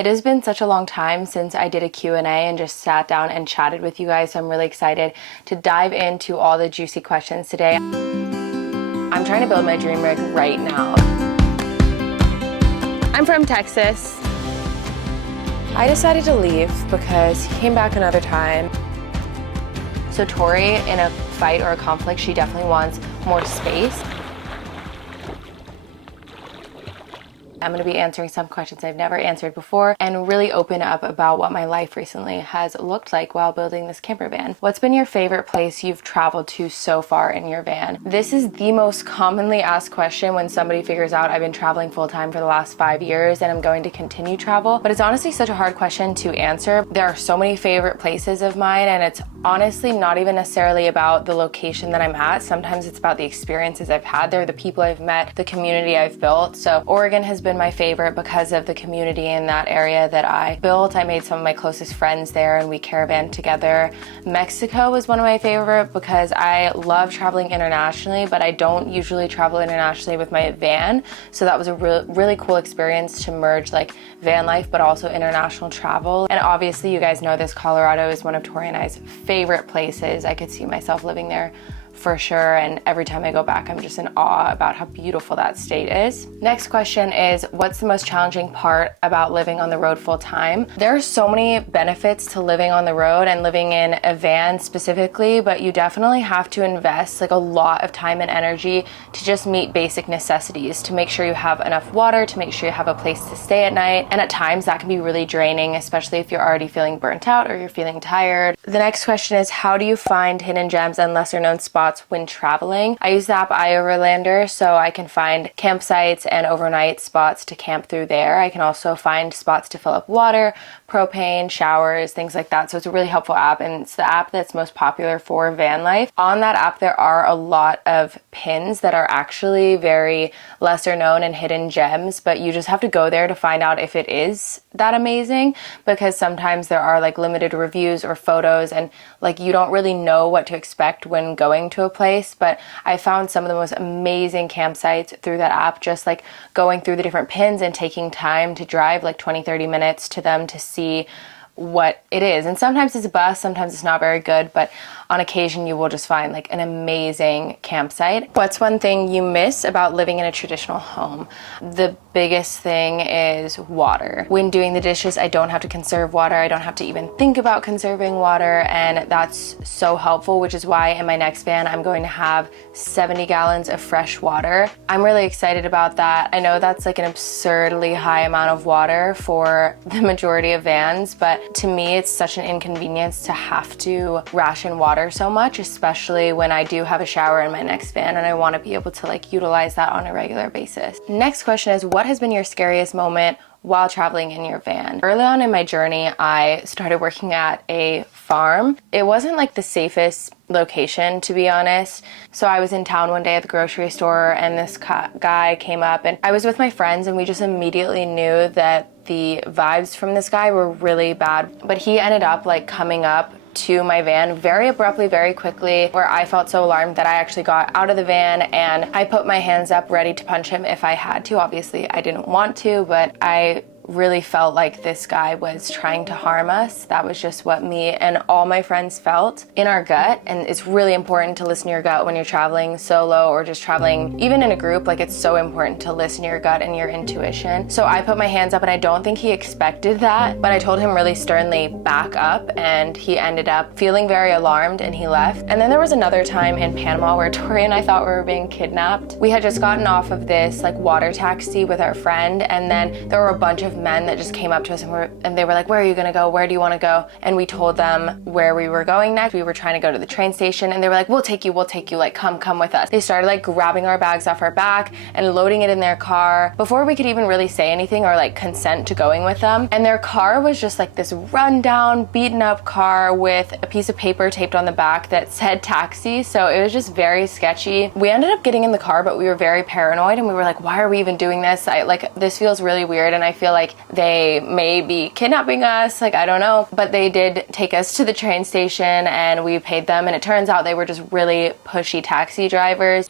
It has been such a long time since I did a Q&A and just sat down and chatted with you guys, so I'm really excited to dive into all the juicy questions today. I'm trying to build my dream rig right now. I'm from Texas. I decided to leave because he came back another time. So Tori, in a fight or a conflict, she definitely wants more space. I'm going to be answering some questions I've never answered before and really open up about what my life recently has looked like while building this camper van. What's been your favorite place you've traveled to so far in your van? This is the most commonly asked question when somebody figures out I've been traveling full-time for the last 5 years and I'm going to continue travel, but it's honestly such a hard question to answer. There are so many favorite places of mine, and it's honestly not even necessarily about the location that I'm at. Sometimes it's about the experiences I've had there, the people I've met, the community I've built. So Oregon has been my favorite because of the community in that area that I built. I made some of my closest friends there and we caravaned together. Mexico was one of my favorite because I love traveling internationally, but I don't usually travel internationally with my van. So that was a really cool experience to merge like van life, but also international travel. And obviously you guys know this, Colorado is one of Tori and I's favorite places. I could see myself living there for sure, and every time I go back I'm just in awe about how beautiful that state is. Next question is, what's the most challenging part about living on the road full time? There are so many benefits to living on the road and living in a van specifically, but you definitely have to invest like a lot of time and energy to just meet basic necessities, to make sure you have enough water, to make sure you have a place to stay at night, and at times that can be really draining, especially if you're already feeling burnt out or you're feeling tired. The next question is, how do you find hidden gems and lesser known spots when traveling? I use the app iOverlander, so I can find campsites and overnight spots to camp through there. I can also find spots to fill up water, propane, showers, things like that. So it's a really helpful app, and it's the app that's most popular for van life. On that app, there are a lot of pins that are actually very lesser known and hidden gems, but you just have to go there to find out if it is that amazing, because sometimes there are like limited reviews or photos and like you don't really know what to expect when going to a place. But I found some of the most amazing campsites through that app, just like going through the different pins and taking time to drive like 20-30 minutes to them to see what it is. And sometimes it's a bus, sometimes it's not very good, but on occasion you will just find like an amazing campsite. What's one thing you miss about living in a traditional home? The biggest thing is water. When doing the dishes, I don't have to conserve water. I don't have to even think about conserving water, and that's so helpful, which is why in my next van I'm going to have 70 gallons of fresh water. I'm really excited about that. I know that's like an absurdly high amount of water for the majority of vans, but to me it's such an inconvenience to have to ration water so much, especially when I do have a shower in my next van and I want to be able to like utilize that on a regular basis. Next question is, what has been your scariest moment while traveling in your van? Early on in my journey, I started working at a farm. It wasn't like the safest location, to be honest. So I was in town one day at the grocery store and this guy came up, and I was with my friends and we just immediately knew that the vibes from this guy were really bad. But he ended up like coming up to my van very abruptly, very quickly, where I felt so alarmed that I actually got out of the van and I put my hands up ready to punch him if I had to. Obviously I didn't want to, but I really felt like this guy was trying to harm us. That was just what me and all my friends felt in our gut. And it's really important to listen to your gut when you're traveling solo or just traveling even in a group. Like, it's so important to listen to your gut and your intuition. So I put my hands up and I don't think he expected that, but I told him really sternly, back up, and he ended up feeling very alarmed and he left. And then there was another time in Panama where Tori and I thought we were being kidnapped. We had just gotten off of this like water taxi with our friend, and then there were a bunch of men that just came up to us and they were like, where are you gonna go? Where do you wanna go? And we told them where we were going next. We were trying to go to the train station and they were like, we'll take you, like come with us. They started like grabbing our bags off our back and loading it in their car before we could even really say anything or like consent to going with them. And their car was just like this rundown, beaten up car with a piece of paper taped on the back that said taxi. So it was just very sketchy. We ended up getting in the car, but we were very paranoid and we were like, why are we even doing this? This feels really weird, and I feel like they may be kidnapping us, like I don't know. But they did take us to the train station and we paid them, and it turns out they were just really pushy taxi drivers.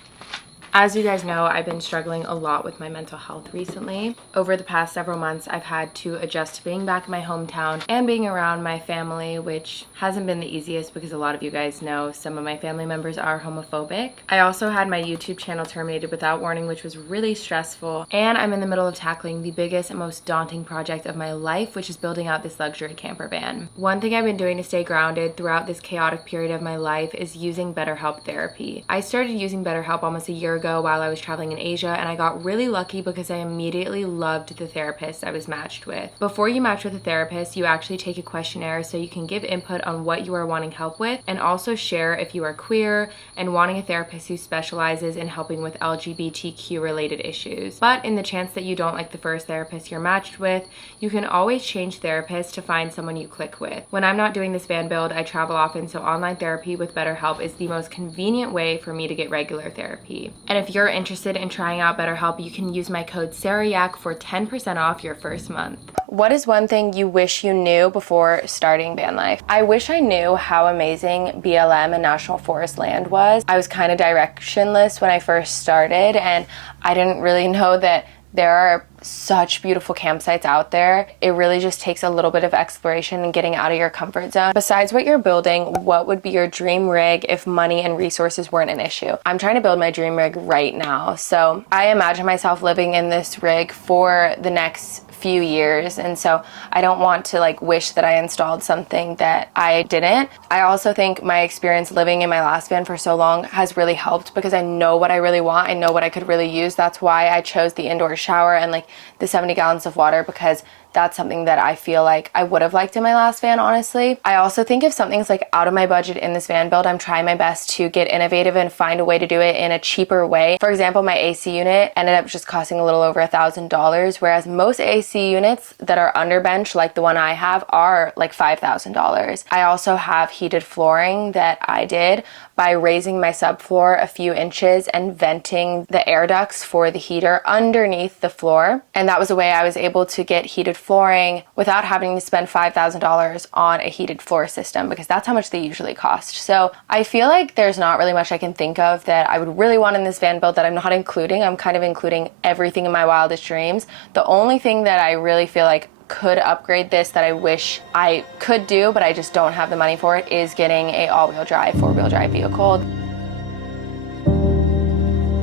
As you guys know, I've been struggling a lot with my mental health recently. Over the past several months, I've had to adjust to being back in my hometown and being around my family, which hasn't been the easiest because a lot of you guys know some of my family members are homophobic. I also had my YouTube channel terminated without warning, which was really stressful. And I'm in the middle of tackling the biggest and most daunting project of my life, which is building out this luxury camper van. One thing I've been doing to stay grounded throughout this chaotic period of my life is using BetterHelp therapy. I started using BetterHelp almost a year ago while I was traveling in Asia, and I got really lucky because I immediately loved the therapist I was matched with. Before you match with a therapist, you actually take a questionnaire so you can give input on what you are wanting help with, and also share if you are queer and wanting a therapist who specializes in helping with LGBTQ related issues. But in the chance that you don't like the first therapist you're matched with, you can always change therapists to find someone you click with. When I'm not doing this van build, I travel often, so online therapy with BetterHelp is the most convenient way for me to get regular therapy. And if you're interested in trying out BetterHelp, you can use my code sarahyakbusiness for 10% off your first month. What is one thing you wish you knew before starting van life? I wish I knew how amazing BLM and National Forest land was. I was kind of directionless when I first started, and I didn't really know that there are such beautiful campsites out there. It really just takes a little bit of exploration and getting out of your comfort zone. Besides what you're building, what would be your dream rig if money and resources weren't an issue? I'm trying to build my dream rig right now, so I imagine myself living in this rig for the next few years, and so I don't want to like wish that I installed something that I didn't. I also think my experience living in my last van for so long has really helped because I know what I really want. I know what I could really use. That's why I chose the indoor shower and like the 70 gallons of water, because that's something that I feel like I would have liked in my last van, honestly. I also think if something's like out of my budget in this van build, I'm trying my best to get innovative and find a way to do it in a cheaper way. For example, my AC unit ended up just costing a little over $1,000, whereas most AC units that are under bench, like the one I have, are like $5,000. I also have heated flooring that I did by raising my subfloor a few inches and venting the air ducts for the heater underneath the floor. And that was a way I was able to get heated flooring without having to spend $5,000 on a heated floor system, because that's how much they usually cost. So I feel like there's not really much I can think of that I would really want in this van build that I'm not including. I'm kind of including everything in my wildest dreams. The only thing that I really feel like could upgrade this that I wish I could do, but I just don't have the money for it, is getting a all-wheel drive, four-wheel drive vehicle.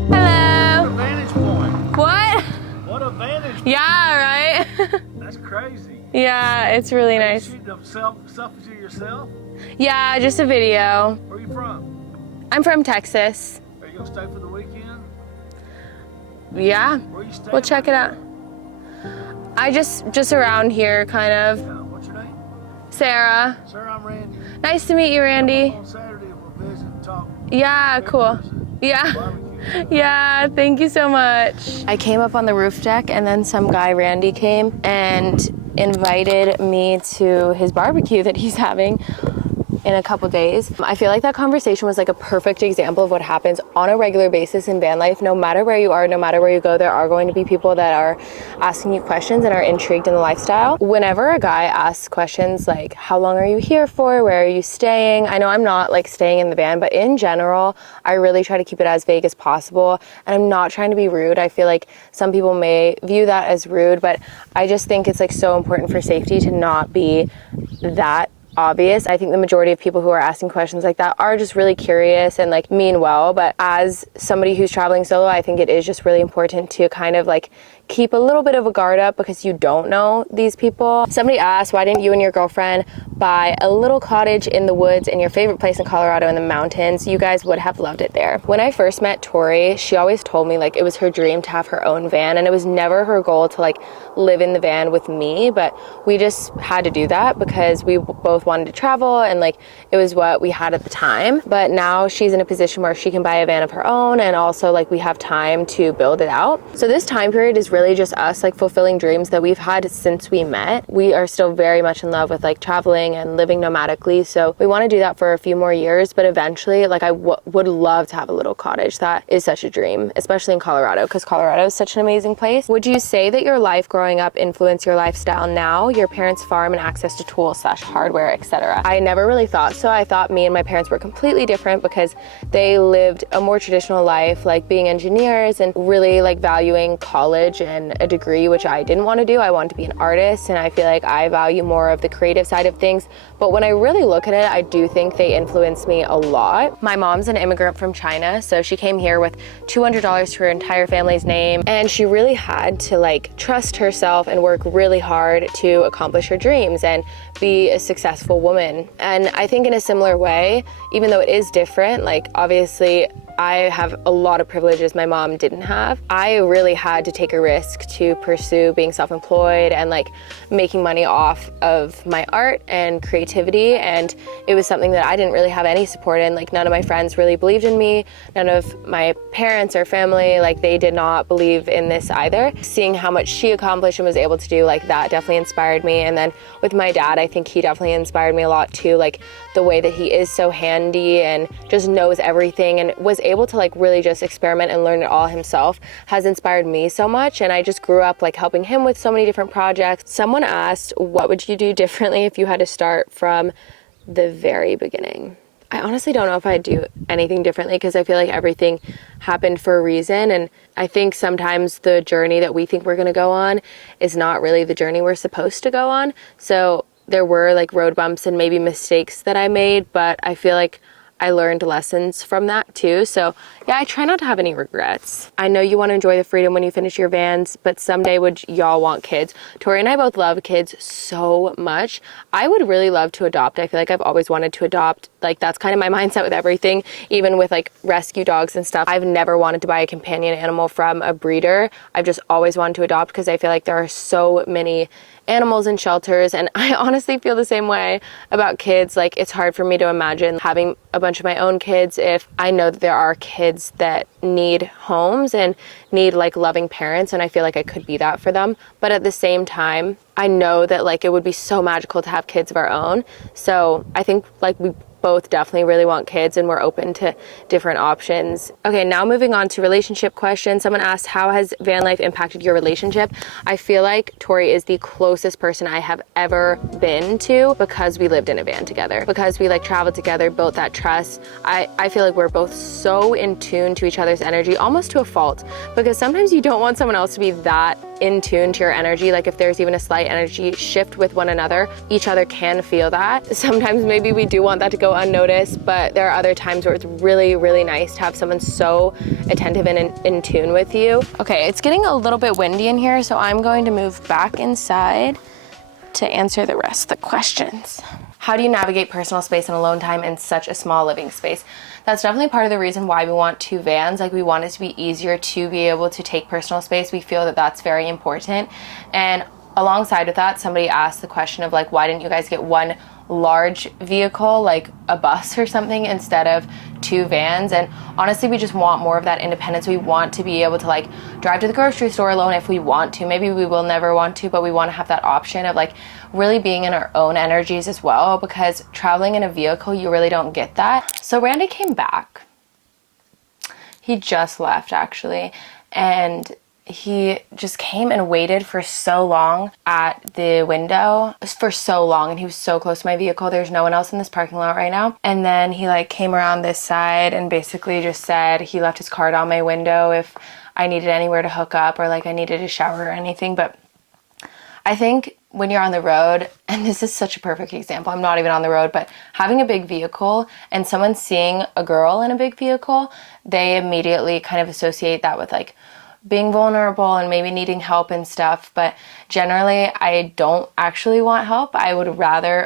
Hello. What a vantage point. What? What a vantage point. Yeah, right? That's crazy. Yeah, it's really nice. You shoot the selfies of yourself? Yeah, just a video. Where are you from? I'm from Texas. Are you gonna stay for the weekend? Yeah. Where are you staying? We'll check it out. I just around here, kind of. What's your name? Sarah. Sir, I'm Randy. Nice to meet you, Randy. On Saturday we'll visit and talk. Yeah, cool. Yeah. Barbecue. Yeah, thank you so much. I came up on the roof deck, and then some guy, Randy, came and invited me to his barbecue that he's having in a couple days. I feel like that conversation was like a perfect example of what happens on a regular basis in van life. No matter where you are, no matter where you go, there are going to be people that are asking you questions and are intrigued in the lifestyle. Whenever a guy asks questions like, how long are you here for? Where are you staying? I know I'm not like staying in the van, but in general, I really try to keep it as vague as possible. And I'm not trying to be rude. I feel like some people may view that as rude, but I just think it's like so important for safety to not be that obvious. I think the majority of people who are asking questions like that are just really curious and like mean well, but as somebody who's traveling solo, I think it is just really important to kind of like keep a little bit of a guard up because you don't know these people. Somebody asked, why didn't you and your girlfriend buy a little cottage in the woods in your favorite place in Colorado in the mountains? You guys would have loved it there. When I first met Tori, she always told me like it was her dream to have her own van, and it was never her goal to like live in the van with me, but we just had to do that because we both wanted to travel and like it was what we had at the time. But now she's in a position where she can buy a van of her own, and also like we have time to build it out. So this time period is really just us like fulfilling dreams that we've had since we met. We are still very much in love with like traveling and living nomadically, so we want to do that for a few more years, but eventually like I would love to have a little cottage. That is such a dream, especially in Colorado, because Colorado is such an amazing place. Would you say that your life growing up influenced your lifestyle now, your parents' farm and access to tools / hardware, etc.? I never really thought so. I thought me and my parents were completely different because they lived a more traditional life, like being engineers and really like valuing college and a degree, which I didn't want to do. I wanted to be an artist, and I feel like I value more of the creative side of things. But when I really look at it, I do think they influenced me a lot. My mom's an immigrant from China, so she came here with $200 to her entire family's name, and she really had to like trust herself and work really hard to accomplish her dreams and be a successful woman. And I think in a similar way, even though it is different, like obviously I have a lot of privileges my mom didn't have. I really had to take a risk to pursue being self-employed and like making money off of my art and creativity, and it was something that I didn't really have any support in. Like none of my friends really believed in me, none of my parents or family, like they did not believe in this either. Seeing how much she accomplished and was able to do, like that definitely inspired me. And then with my dad, I think he definitely inspired me a lot too, like the way that he is so handy and just knows everything and was able to like really just experiment and learn it all himself has inspired me so much. And I just grew up like helping him with so many different projects. Someone asked, what would you do differently if you had to start from the very beginning? I honestly don't know if I'd do anything differently, because I feel like everything happened for a reason. And I think sometimes the journey that we think we're going to go on is not really the journey we're supposed to go on. So there were like road bumps and maybe mistakes that I made, but I feel like I learned lessons from that too. So yeah, I try not to have any regrets. I know you want to enjoy the freedom when you finish your vans, but someday would y'all want kids? Tori and I both love kids so much. I would really love to adopt. I feel like I've always wanted to adopt. Like that's kind of my mindset with everything, even with like rescue dogs and stuff. I've never wanted to buy a companion animal from a breeder. I've just always wanted to adopt because I feel like there are so many animals in shelters, and I honestly feel the same way about kids. Like it's hard for me to imagine having a bunch of my own kids if I know that there are kids that need homes and need like loving parents, and I feel like I could be that for them. But at the same time, I know that like it would be so magical to have kids of our own. So I think like we both definitely really want kids, and we're open to different options. Okay, now moving on to relationship questions. Someone asked, how has van life impacted your relationship? I feel like Tori is the closest person I have ever been to because we lived in a van together, because we like traveled together, built that trust. I feel like we're both so in tune to each other's energy, almost to a fault, because sometimes you don't want someone else to be that in tune to your energy. Like if there's even a slight energy shift with one another, each other can feel that. Sometimes maybe we do want that to go unnoticed, but there are other times where it's really, really nice to have someone so attentive and in tune with you. Okay, it's getting a little bit windy in here, so I'm going to move back inside to answer the rest of the questions. How do you navigate personal space and alone time in such a small living space? That's definitely part of the reason why we want 2 vans. Like we want it to be easier to be able to take personal space. We feel that that's very important. And alongside with that, somebody asked the question of like, why didn't you guys get one large vehicle, like a bus or something, instead of 2 vans? And honestly, we just want more of that independence. We want to be able to like drive to the grocery store alone if we want to. Maybe we will never want to, but we want to have that option of like really being in our own energies as well, because traveling in a vehicle, you really don't get that. So Randy came back. He just left actually, and he just came and waited for so long at the window, for so long, and he was so close to my vehicle. There's no one else in this parking lot right now. And then he like came around this side and basically just said he left his card on my window if I needed anywhere to hook up or like I needed a shower or anything. But I think when you're on the road, and this is such a perfect example, I'm not even on the road, but having a big vehicle and someone seeing a girl in a big vehicle, they immediately kind of associate that with like being vulnerable and maybe needing help and stuff. But generally, I don't actually want help. I would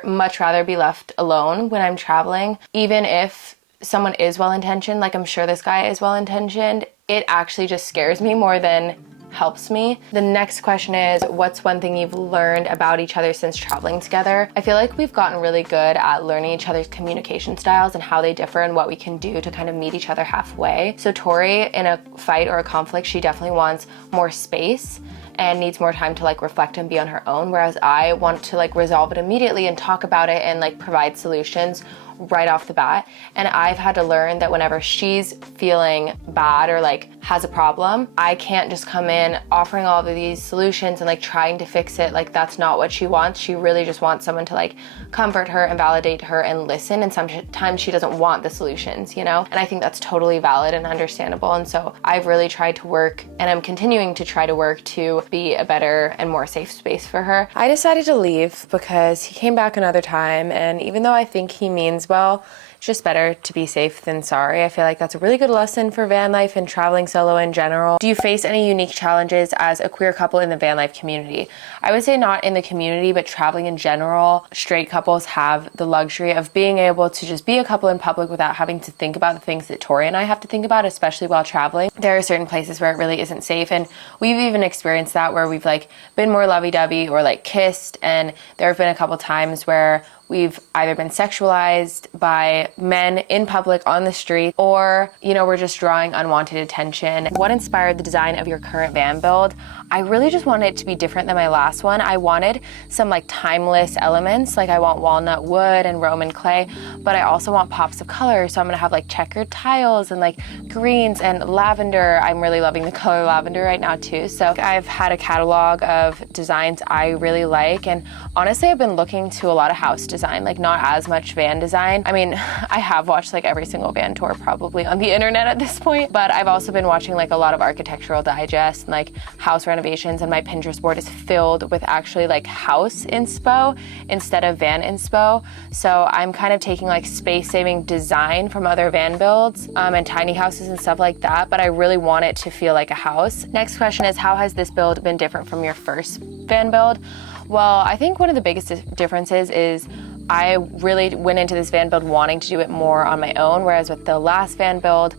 much rather be left alone when I'm traveling. Even if someone is well-intentioned, like I'm sure this guy is well-intentioned, it actually just scares me more than helps me. The next question is, what's one thing you've learned about each other since traveling together? I feel like we've gotten really good at learning each other's communication styles and how they differ and what we can do to kind of meet each other halfway. So Tori, in a fight or a conflict, she definitely wants more space and needs more time to like reflect and be on her own, whereas I want to like resolve it immediately and talk about it and like provide solutions right off the bat. And I've had to learn that whenever she's feeling bad or like has a problem, I can't just come in offering all of these solutions and like trying to fix it. Like that's not what she wants. She really just wants someone to like comfort her and validate her and listen. And sometimes she doesn't want the solutions, you know? And I think that's totally valid and understandable. And so I've really tried to work, and I'm continuing to try to work to be a better and more safe space for her. I decided to leave because he came back another time, and even though I think he means well, it's just better to be safe than sorry. I feel like that's a really good lesson for van life and traveling solo in general. Do you face any unique challenges as a queer couple in the van life community? I would say not in the community, but traveling in general. Straight couples have the luxury of being able to just be a couple in public without having to think about the things that Tori and I have to think about, especially while traveling. There are certain places where it really isn't safe, and we've even experienced that where we've like been more lovey-dovey or like kissed, and there have been a couple times where we've either been sexualized by men in public on the street, or, you know, we're just drawing unwanted attention. What inspired the design of your current van build? I really just wanted it to be different than my last one. I wanted some like timeless elements, like I want walnut wood and Roman clay, but I also want pops of color. So I'm gonna have like checkered tiles and like greens and lavender. I'm really loving the color lavender right now too. So I've had a catalog of designs I really like, and honestly, I've been looking to a lot of house design, like not as much van design. I mean, I have watched like every single van tour probably on the internet at this point, but I've also been watching like a lot of architectural digest and like house renovations, and my Pinterest board is filled with actually like house inspo instead of van inspo. So I'm kind of taking like space-saving design from other van builds and tiny houses and stuff like that, but I really want it to feel like a house. Next question is, how has this build been different from your first van build? Well, I think one of the biggest differences is I really went into this van build wanting to do it more on my own, whereas with the last van build,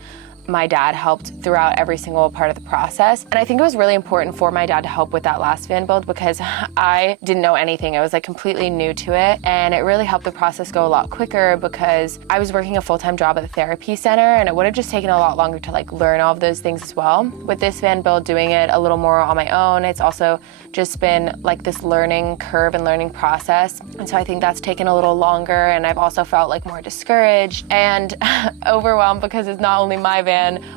my dad helped throughout every single part of the process. And I think it was really important for my dad to help with that last van build because I didn't know anything. I was like completely new to it. And it really helped the process go a lot quicker because I was working a full-time job at the therapy center, and it would have just taken a lot longer to like learn all of those things as well. With this van build, doing it a little more on my own, it's also just been like this learning curve and learning process. And so I think that's taken a little longer, and I've also felt like more discouraged and overwhelmed because it's not only my van,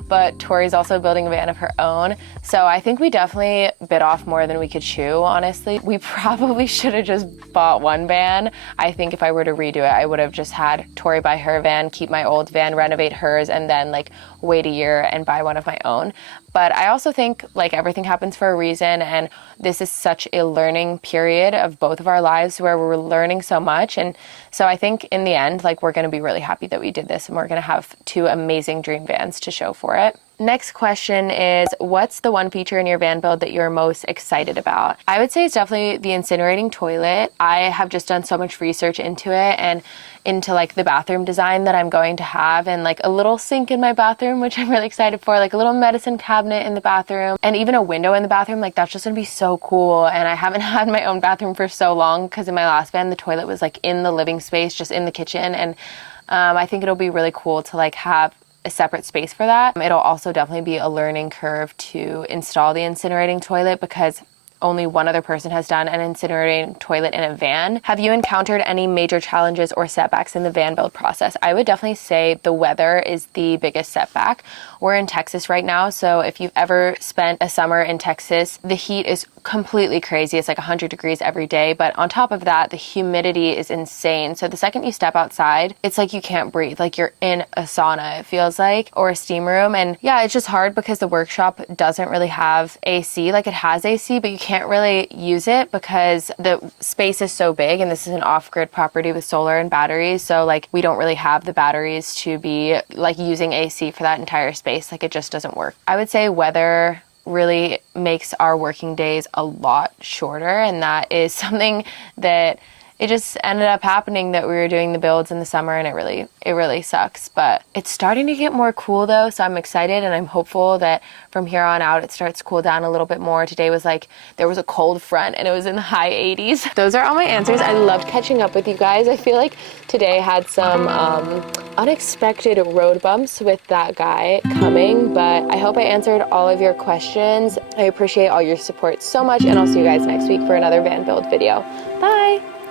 but Tori's also building a van of her own. So I think we definitely bit off more than we could chew, honestly. We probably should have just bought one van. I think if I were to redo it, I would have just had Tori buy her van, keep my old van, renovate hers, and then like wait a year and buy one of my own. But I also think like everything happens for a reason, and this is such a learning period of both of our lives where we're learning so much. And so I think in the end, like we're going to be really happy that we did this, and we're going to have two amazing dream vans to show for it. Next question is, what's the one feature in your van build that you're most excited about? I would say it's definitely the incinerating toilet. I have just done so much research into it and into like the bathroom design that I'm going to have, and like a little sink in my bathroom, which I'm really excited for, like a little medicine cabinet in the bathroom, and even a window in the bathroom. Like that's just gonna be so cool. And I haven't had my own bathroom for so long because in my last van, the toilet was like in the living space, just in the kitchen. And I think it'll be really cool to like have a separate space for that. It'll also definitely be a learning curve to install the incinerating toilet because only one other person has done an incinerating toilet in a van. Have you encountered any major challenges or setbacks in the van build process? I would definitely say the weather is the biggest setback. We're in Texas right now, so if you've ever spent a summer in Texas, the heat is completely crazy. It's like 100 degrees every day, but on top of that, the humidity is insane. So the second you step outside, it's like you can't breathe, like you're in a sauna, it feels like, or a steam room. And yeah, it's just hard because the workshop doesn't really have AC. Like it has AC, but you can't really use it because the space is so big, and this is an off-grid property with solar and batteries. So like we don't really have the batteries to be like using AC for that entire space. Like it just doesn't work. I would say weather really makes our working days a lot shorter, and that is something that it just ended up happening that we were doing the builds in the summer, and it really sucks. But it's starting to get more cool though, so I'm excited and I'm hopeful that from here on out it starts to cool down a little bit more. Today was like, there was a cold front and it was in the high 80s. Those are all my answers. I loved catching up with you guys. I feel like today had some unexpected road bumps with that guy coming, but I hope I answered all of your questions. I appreciate all your support so much, and I'll see you guys next week for another van build video. Bye!